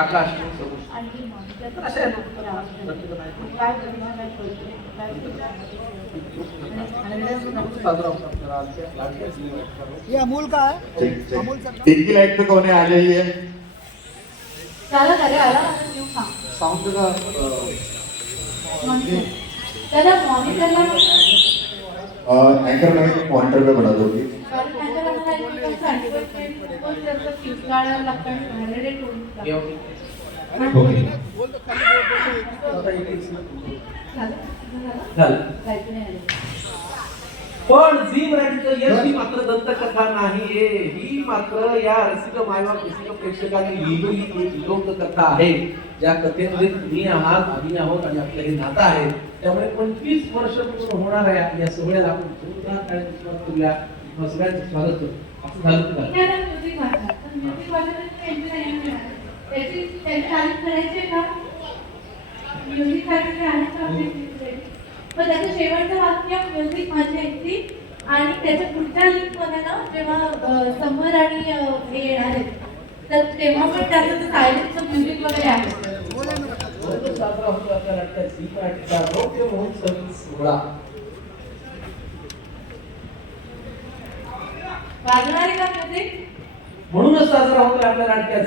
आकाश ये अमूल का है। अमूल इनकी लाइट पे कौन है आ जाइए। चला करे आला न्यू था साउंड का त्याला मॉनिटरला एंकर में मॉनिटर पे बना दोगे। पण झी मराठीचं यश ही मात्र दंतकथा नाहीये, ही मात्र या रसिक मायबाप रसिक प्रेक्षकांनी लिहिलेली लोककथा आहे. ज्या कथेमध्ये तुम्ही आहात, आम्ही आहोत आणि आपलं हे नातं आहे. त्यामुळे 25 वर्ष पूर्ण होणार आहे या सोहळ्याला आपण जोरदार टाळ्यांनी स्वागत करूया. सगळ्यांचं स्वागत करू. असं झालं की नाही? म्युझिक वाजतात तर म्युझिक वाजवण्याची त्यांची नाही मिळाली त्याची त्यांची तारीफ करायची का म्युझिक वाजवण्याची आहे का आपली पण त्याचं शेवटचं वाक्य म्युझिक माझी ऐकली आणि त्याच्या पुढच्या लिंकमध्ये ना जेव्हा समर आणि हे येणार आहेत तर तेव्हा पण त्याचं सायलेन्सचं म्युझिक वगैरे आहे. साजरा होतो आपल्या नाटकात झी मराठीचा रौप्य महोत्सवी सोहळा. वाजणार आहे का म्युझिक म्हणूनच साजरा होतो आपल्या नाटकात